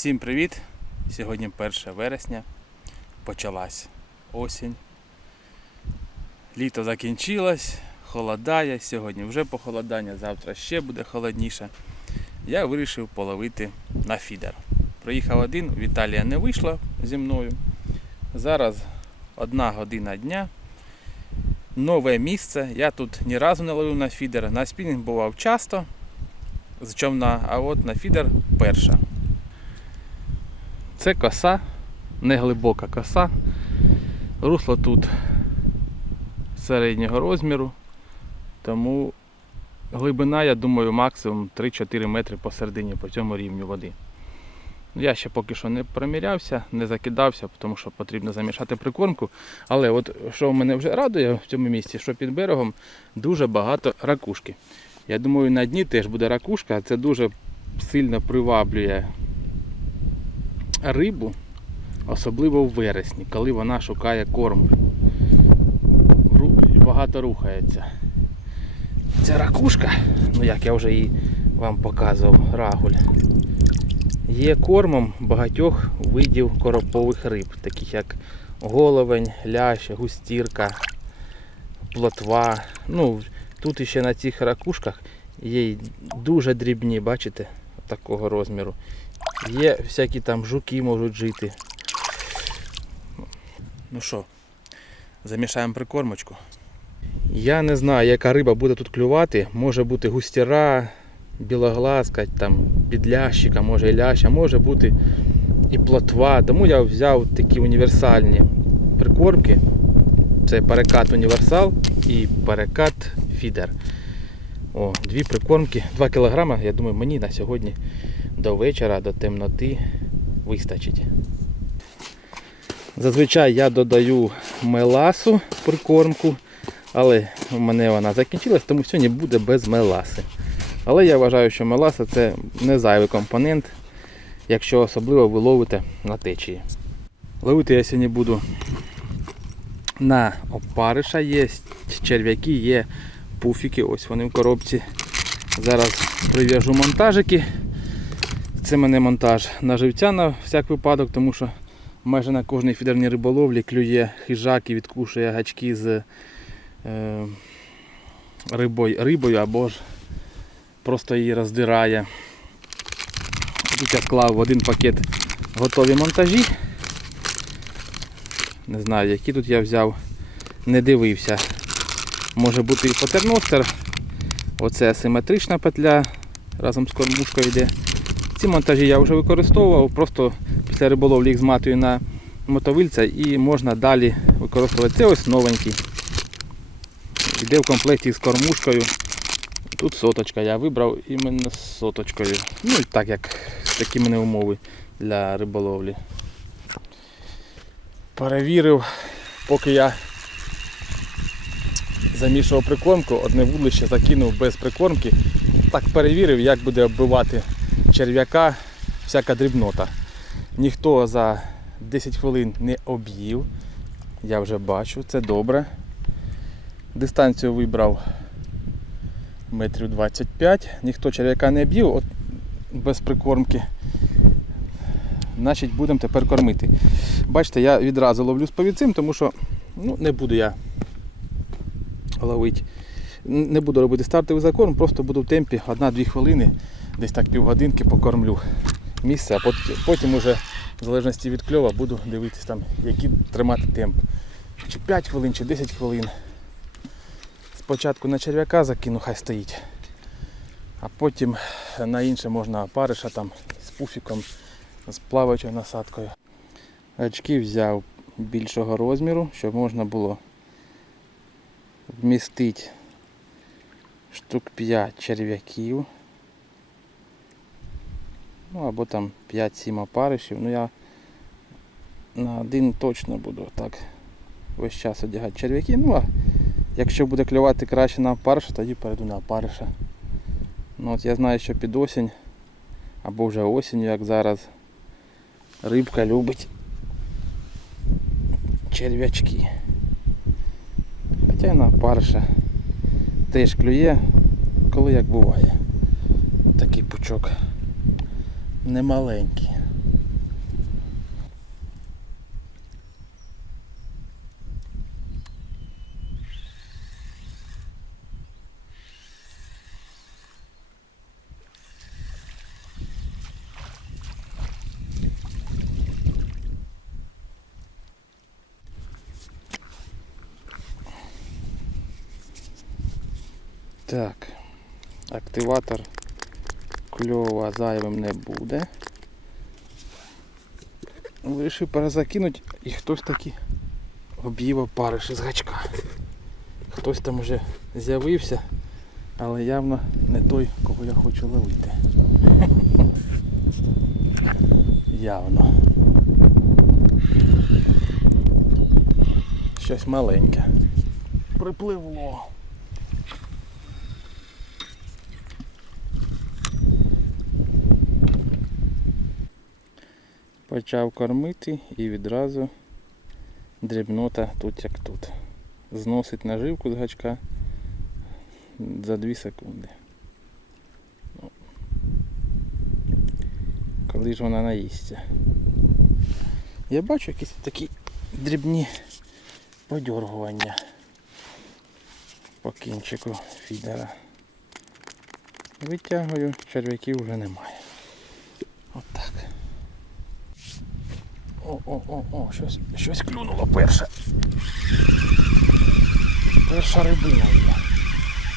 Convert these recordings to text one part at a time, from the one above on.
Всім привіт! Сьогодні 1 вересня. Почалась осінь. Літо закінчилось, холодає. Сьогодні вже похолодання, завтра ще буде холодніше. Я вирішив половити на фідер. Приїхав один, Віталія не вийшла зі мною. Зараз одна година дня. Нове місце. Я тут ні разу не ловив на фідер. На спінінг бував часто з човна, а от на фідер перша. Це коса, не глибока коса. Русло тут середнього розміру, тому глибина, я думаю, максимум 3-4 метри посередині по цьому рівню води. Я ще поки що не промірявся, не закидався, тому що потрібно замішати прикормку. Але от що мене вже радує в цьому місці, що під берегом дуже багато ракушки. Я думаю, на дні теж буде ракушка, це дуже сильно приваблює рибу, особливо в вересні, коли вона шукає корм. Багато рухається. Ця ракушка, ну як я вже її вам показував, рагуль, є кормом багатьох видів коропових риб, таких як головень, лящ, густірка, плотва. Ну, тут ще на цих ракушках є дуже дрібні, бачите, такого розміру. Є всякі там жуки можуть жити. Ну що, замішаємо прикормочку. Я не знаю, яка риба буде тут клювати. Може бути густіра, білоглазка, там підлящика, може і ляща, може бути і плотва. Тому я взяв такі універсальні прикормки. Це перекат універсал і перекат фідер. О, дві прикормки, 2 кг, я думаю, мені на сьогодні до вечора, до темноти вистачить. Зазвичай я додаю меласу прикормку, але у мене вона закінчилась, тому сьогодні буде без меласи. Але я вважаю, що меласа це не зайвий компонент, якщо особливо ви ловите на течії. Ловити я сьогодні буду на опариша, є черв'яки, є пуфіки, ось вони в коробці. Зараз прив'яжу монтажики. Це мене монтаж на живця на всяк випадок, тому що майже на кожній фідерній риболовлі клює хижак і відкушує гачки з е, рибою, рибою або ж просто її роздирає. Тут я склав в один пакет готові монтажі. Не знаю, які тут я взяв, не дивився. Може бути і патерностер. Оце асиметрична петля разом з кормушкою йде. Ці монтажі я вже використовував, просто після риболовлі їх зматую на мотовильця і можна далі використовувати. Це ось новенький. Йде в комплекті з кормушкою. Тут соточка, я вибрав іменно з соточкою. Ну і так як такі мене умови для риболовлі. Перевірив, поки я замішував прикормку, одне вудлище закинув без прикормки. Так перевірив, як буде оббивати черв'яка всяка дрібнота. Ніхто за 10 хвилин не об'їв. Я вже бачу, це добре. Дистанцію вибрав метрів 25. Ніхто черв'яка не об'їв от без прикормки. Значить будемо тепер кормити. Бачите, я відразу ловлю з повідцем, тому що ну, не буду я ловити. Не буду робити стартовий закорм, просто буду в темпі 1-2 хвилини, десь так півгодинки покормлю місце, а потім, уже в залежності від кльова буду дивитися там, який тримати темп. Чи 5 хвилин, чи 10 хвилин. Спочатку на черв'яка закину, хай стоїть. А потім на інше можна опариша там з пуфіком, з плаваючою насадкою. Очки взяв більшого розміру, щоб можна було вмістити штук 5 черв'яків. Ну або там 5-7 опаришів. Ну я на один точно буду так весь час одягати черв'яки. Ну а якщо буде клювати краще на опариша, тоді перейду на опариша. Ну от я знаю, що під осінь або вже осінню, як зараз, рибка любить черв'ячки. Хоча й на опариша теж клює, коли як буває. Такий пучок немаленькі. Так, активатор кльова зайвим не буде. Вирішив перезакинути і хтось таки об'їв опариш із гачка. Хтось там уже з'явився, але явно не той, кого я хочу ловити. Явно. Щось маленьке. Припливло. Почав кормити і відразу дрібнота тут як тут. Зносить наживку з гачка за 2 секунди. Ну, Коли ж вона наїсться. Я бачу якісь такі дрібні подергування по кінчику фідера. Витягую, черв'яків вже немає. Отак. О-о-о-о, щось, щось клюнуло перше. Перша рибина є.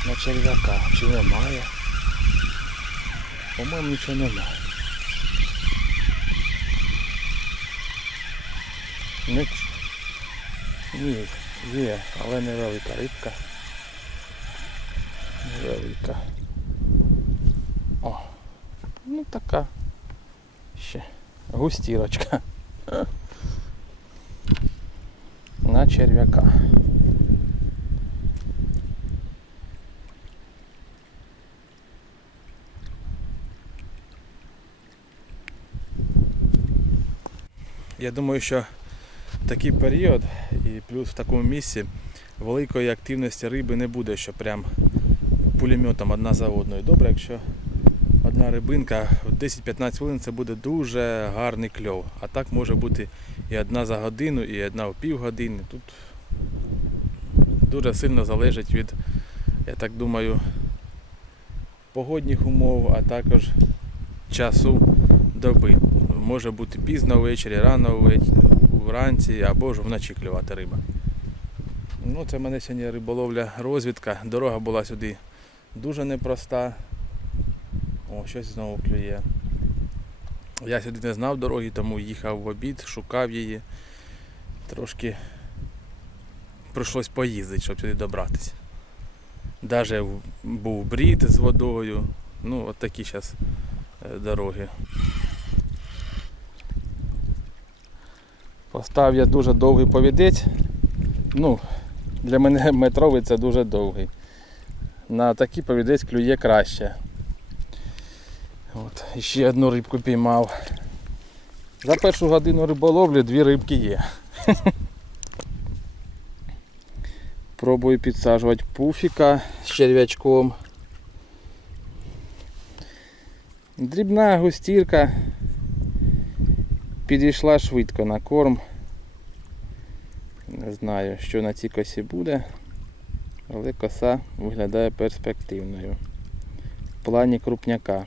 На черв'яка. Чи немає? По-моєму нічого немає. Не... ч- Ні, є, але невелика рибка. Невелика. О, ну така. Ще густірочка. Черв'яка. Я думаю, що такий період і плюс в такому місці великої активності риби не буде, що прям пулеметом одна за одною. Добре, якщо одна рибинка в 10-15 хвилин це буде дуже гарний кльов. А так може бути і одна за годину, і одна в півгодини. Тут дуже сильно залежить від, я так думаю, погодних умов, а також часу доби. Може бути пізно ввечері, рано вранці або ж вночі клювати риба. Ну, це в мене сьогодні риболовля розвідка. Дорога була сюди дуже непроста. О, щось знову клює. Я сюди не знав дороги, тому їхав в обід, шукав її. Трошки прийшлось поїздити, щоб сюди добратися. Даже був брід з водою. Ну, от такі зараз дороги. Постав я дуже довгий повідець. Ну, для мене метровий це дуже довгий. На такий повідець клює краще. От, і ще одну рибку піймав. За першу годину риболовлі дві рибки є. Пробую підсаджувати пуфіка з черв'ячком. Дрібна густірка підійшла швидко на корм. Не знаю, що на цій косі буде, але коса виглядає перспективною. В плані крупняка.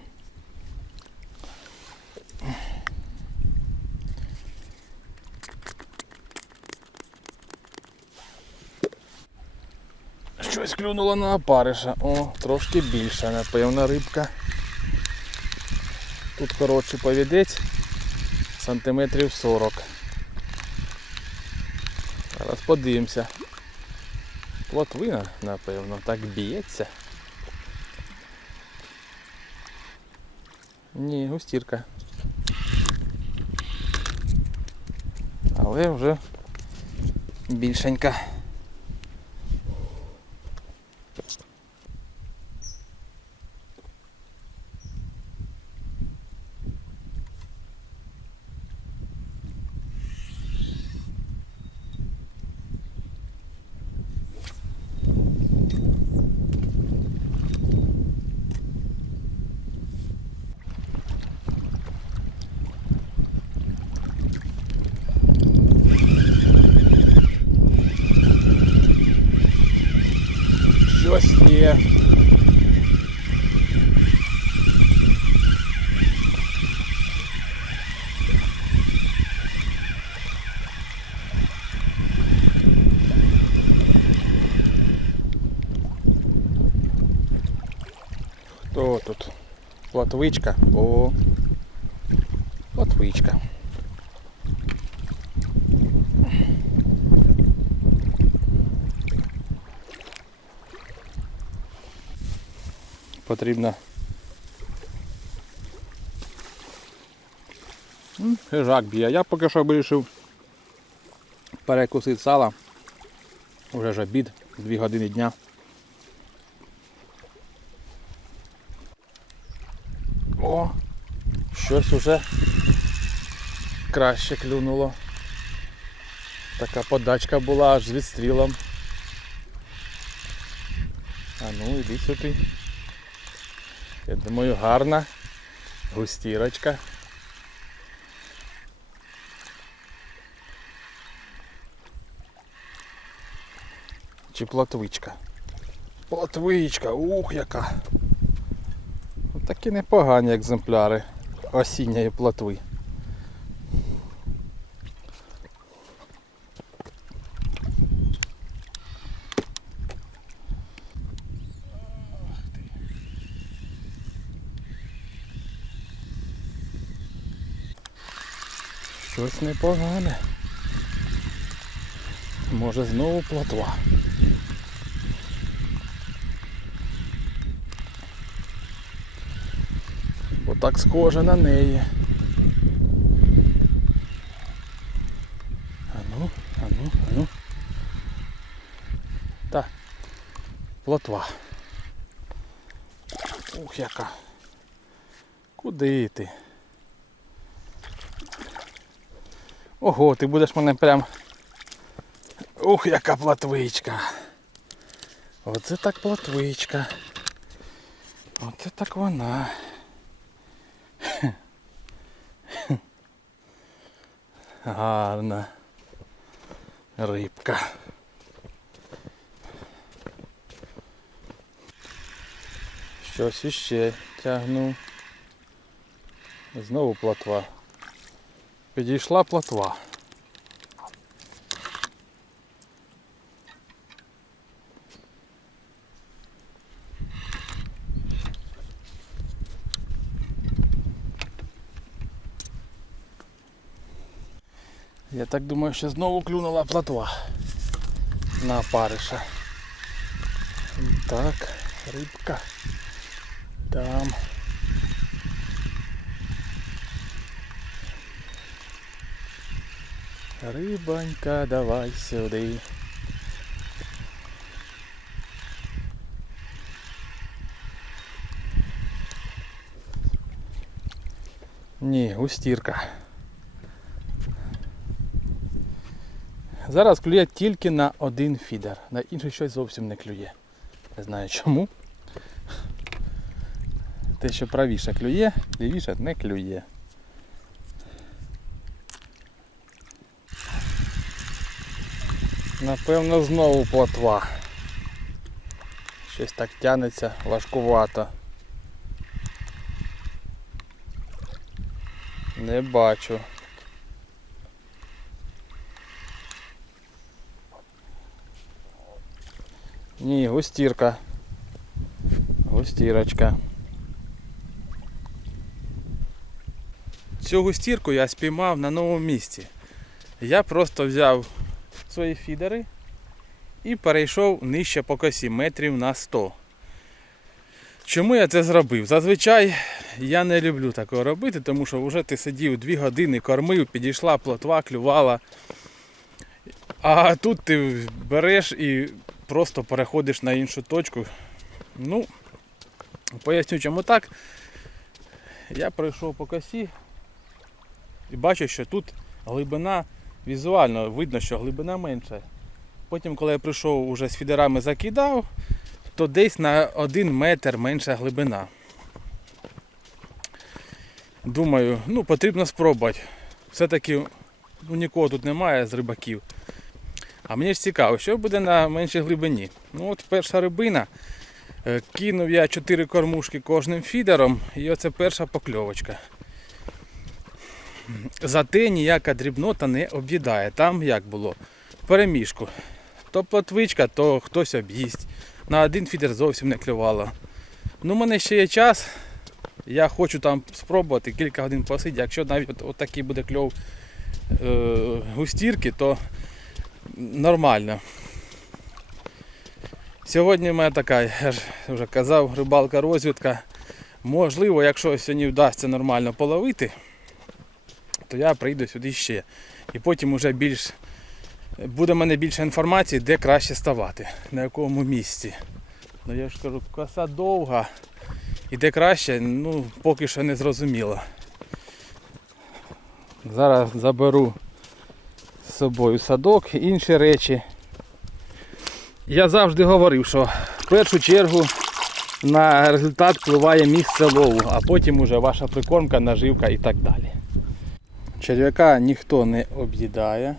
Щось клюнуло на опариша. О, трошки більше, напевно, рибка. Тут коротший повідець, сантиметрів 40. Зараз подивимося. Плотвина, напевно, так б'ється. Ні, густірка. Але вже більшенька. Плотвичка. О. Плотвичка. Потрібно. Хижак б'є. Я поки що вирішив перекусити сала. Уже ж обід, 2 години дня. О, щось уже краще клюнуло. Така подачка була аж з відстрілом. А ну, іди сюди. Я думаю, гарна густірочка. Чи плотвичка? Плотвичка, ух яка! Такі непогані екземпляри осінньої плотви. Щось непогане. Може знову плотва. Бо так схоже на неї. Ану, ану, ану. Та. Плотва. Ух, яка. Куди ти? Ого, ти будеш мене прям. Ух, яка платвичка. Оце так платвичка. Оце так вона. Гарна рибка. Щось іще тягну. Знову платва. Підійшла плотва. Я так думаю, що знову клюнула плотва на опариша. Так, рибка. Там. Рибонька, давай сюди. Ні, густірка. Зараз клює тільки на один фідер, на інший щось зовсім не клює. Не знаю чому. Те, що правіше клює, лівіше не клює. Напевно знову плотва. Щось так тянеться важкувато. Не бачу. Ні, густірка. Густірочка. Цю густірку я спіймав на новому місці. Я просто взяв свої фідери і перейшов нижче по косі метрів на 100. Чому я це зробив? Зазвичай я не люблю такого робити, тому що вже ти сидів 2 години, кормив, підійшла плотва, клювала. А тут ти береш і просто переходиш на іншу точку. Ну, поясню чому так. Я пройшов по косі і бачу, що тут глибина візуально видно, що глибина менша. Потім, коли я прийшов уже з фідерами закидав, то десь на 1 метр менша глибина. Думаю, ну потрібно спробувати. Все-таки ну, нікого тут немає з рибаків. А мені ж цікаво, що буде на меншій глибині. Ну от перша рибина. Е, Кинув я 4 кормушки кожним фідером і оце перша покльовочка. Зате ніяка дрібнота не об'їдає. Там як було? Переміжку. То плотвичка, то хтось об'їсть. На один фідер зовсім не клювало. Ну, у мене ще є час. Я хочу там спробувати кілька годин посидіти. Якщо навіть от, от такий буде кльов е, густірки, то нормально. Сьогодні в мене така, я ж вже казав, рибалка розвідка. Можливо, якщо сьогодні вдасться нормально половити, то я прийду сюди ще. І потім уже більш буде в мене більше інформації, де краще ставати, на якому місці. Ну я ж кажу, коса довга. І де краще, ну поки що не зрозуміло. Зараз заберу собою садок інші речі. Я завжди говорив, що в першу чергу на результат впливає місце лову, а потім уже ваша прикормка, наживка і так далі. Черв'яка ніхто не об'їдає.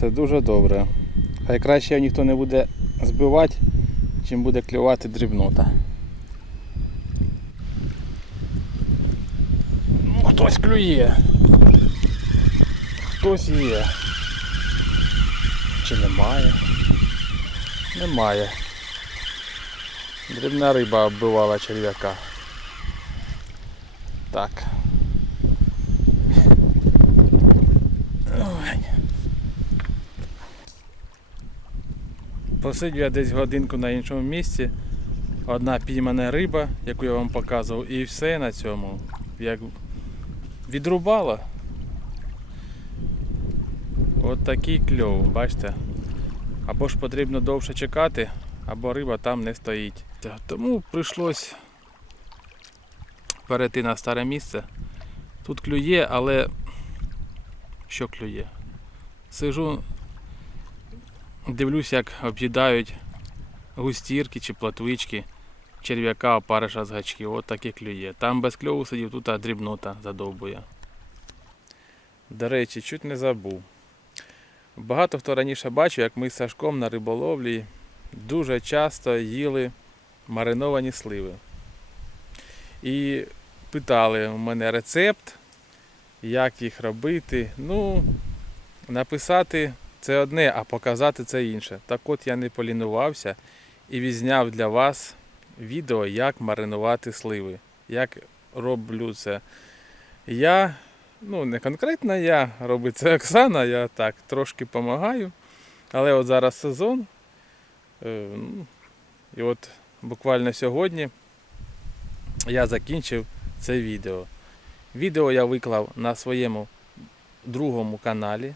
Це дуже добре. Хай краще ніхто не буде збивати, чим буде клювати дрібнота. Ну, хтось клює. Хтось є. Чи немає? Немає. Дрібна риба оббивала черв'яка. Так. Посидів я десь годинку на іншому місці. Одна піймана риба, яку я вам показував, і все на цьому. Як відрубало. От такий кльов, бачите? Або ж потрібно довше чекати, або риба там не стоїть. Тому прийшлось перейти на старе місце. Тут клює, але що клює? Сижу, дивлюсь, як об'їдають густірки чи платвички, черв'яка, опариша з гачків. От таке клює. Там без кльову сидів, тут дрібнота задовбує. До речі, чуть не забув. Багато хто раніше бачив, як ми з Сашком на риболовлі дуже часто їли мариновані сливи. І питали у мене рецепт, як їх робити. Ну, написати це одне, а показати це інше. Так от я не полінувався і відзняв для вас відео, як маринувати сливи. Як роблю це. Я, ну не конкретно я, робить це Оксана, я так трошки допомагаю. Але от зараз сезон. Е, ну, І от буквально сьогодні я закінчив це відео. Відео я виклав на своєму другому каналі.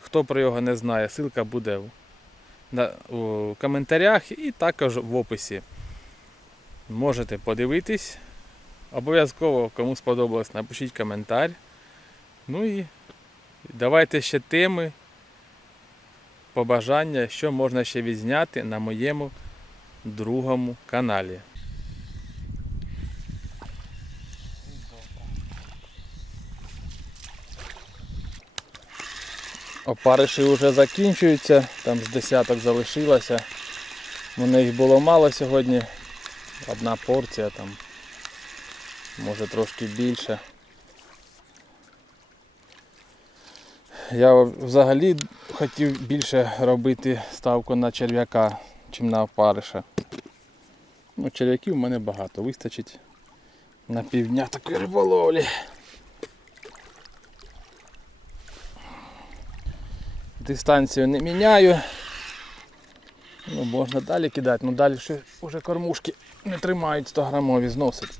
Хто про його не знає, ссылка буде у коментарях і також в описі. Можете подивитись. Обов'язково, кому сподобалось, напишіть коментар. Ну і давайте ще теми, побажання, що можна ще відзняти на моєму другому каналі. Опариші вже закінчуються, там з десяток залишилося. Мене їх було мало сьогодні. Одна порція там, може трошки більше. Я взагалі хотів більше робити ставку на черв'яка, чим на опариша. Ну, черв'яків в мене багато, вистачить на півдня такої риболовлі. Дистанцію не міняю. Ну, можна далі кидати, ну далі ще вже кормушки не тримають 100 грамові зносить.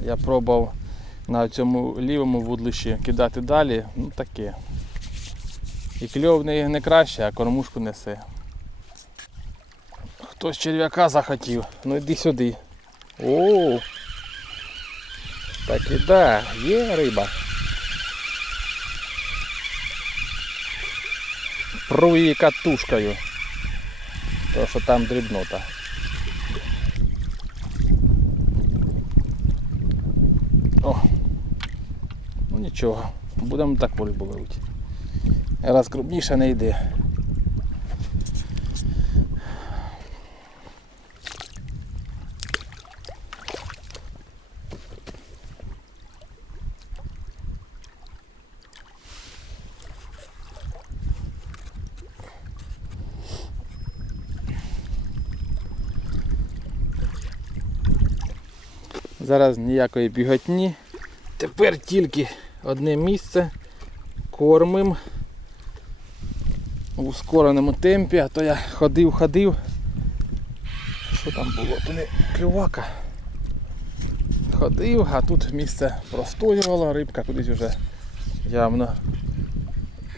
Я пробував на цьому лівому вудлищі кидати далі, ну таке. І кльов не, не краще, а кормушку несе. Хтось черв'яка захотів, ну йди сюди. О, так і да, є риба. Пру її катушкою. Тому що там дрібнота. нічого. Будемо так рибу ловити. Раз крупніше не йде. Зараз ніякої біготні. Тепер тільки одне місце. Кормим у ускореному темпі, а то я ходив, ходив. Що там було? То не клювака. Ходив, а тут місце простоювало, рибка кудись вже явно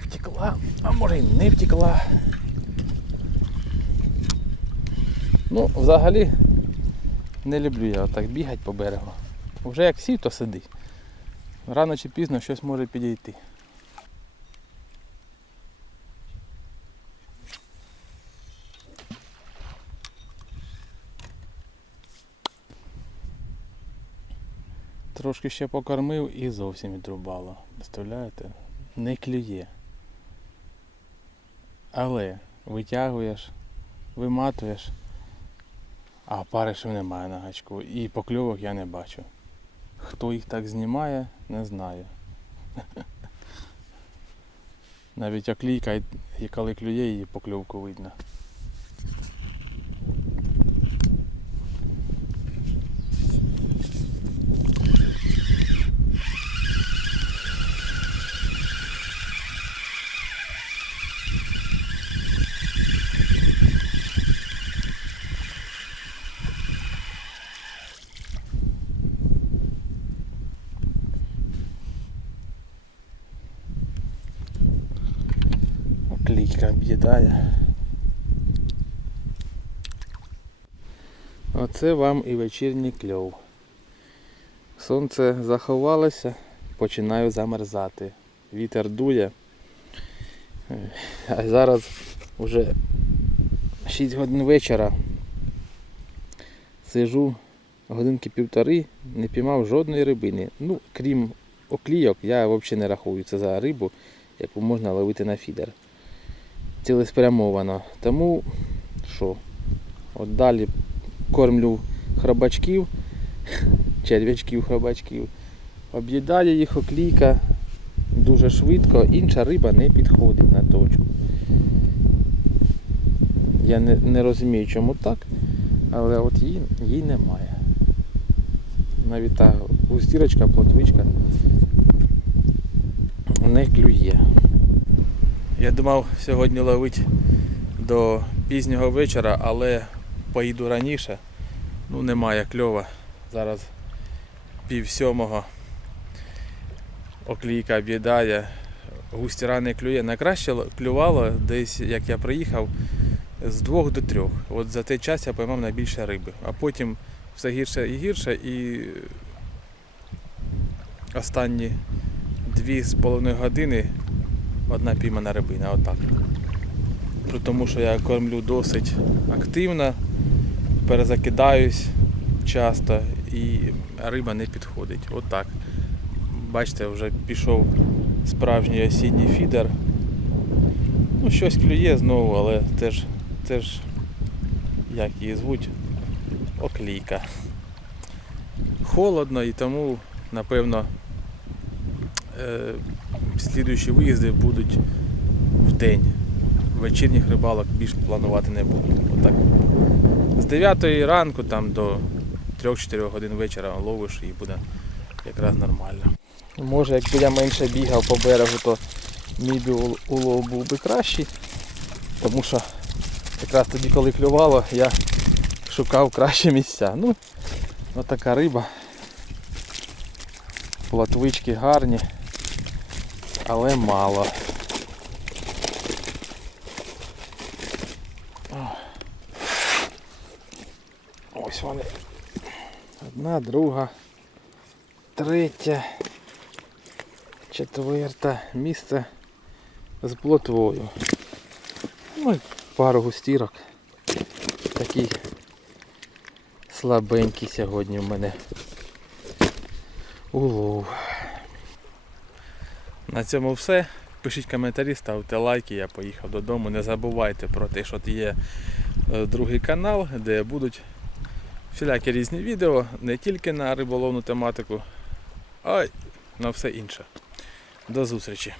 втекла, а може і не втекла. Ну, взагалі не люблю я отак бігати по берегу. Вже як сів, то сиди. Рано чи пізно щось може підійти. Трошки ще покормив і зовсім відрубало. Представляєте? Не клює. Але витягуєш, виматуєш, а паришів немає на гачку. І покльовок я не бачу. Хто їх так знімає, не знаю. Навіть оклійка, і коли клює, її покльовку видно. Оклійка. Оце вам і вечірній кльов. Сонце заховалося, починаю замерзати. Вітер дує. А зараз вже 6 годин вечора. Сижу годинки півтори, не піймав жодної рибини. Ну, крім оклійок, я взагалі не рахую це за рибу, яку можна ловити на фідер. Цілеспрямовано. Тому що? От далі кормлю храбачків, черв'ячків, храбачків. Об'їдає їх оклійка дуже швидко, інша риба не підходить на точку. Я не, не розумію, чому так, але от її, її немає. Навіть та густірочка, плотвичка не клює. Я думав сьогодні ловити до пізнього вечора, але поїду раніше. Ну немає кльова. Зараз пів сьомого оклійка об'їдає, густіра не клює. Найкраще клювало десь, як я приїхав, з двох до трьох. От за той час я поймав найбільше риби. А потім все гірше і гірше і останні дві з половиною години одна піймана рибина, отак. При тому, що я кормлю досить активно, перезакидаюсь часто і риба не підходить. Отак. Бачите, вже пішов справжній осінній фідер. Ну, щось клює знову, але теж, теж як її звуть, оклійка. Холодно і тому, напевно, е, слідуючі виїзди будуть в день. Вечірніх рибалок більш планувати не буду. Отак. З 9 ранку там до 3-4 годин вечора ловиш і буде якраз нормально. Може, якби я менше бігав по берегу, то мій би улов був би кращий. Тому що якраз тоді, коли клювало, я шукав кращі місця. Ну, отака риба. Платвички гарні але мало. Ось вони. Одна, друга, третя, четверта місце з плотвою. Ну і пару густірок. Такий слабенький сьогодні в мене улов. На цьому все. Пишіть коментарі, ставте лайки, я поїхав додому. Не забувайте про те, що є е, другий канал, де будуть всілякі різні відео, не тільки на риболовну тематику, а й на все інше. До зустрічі!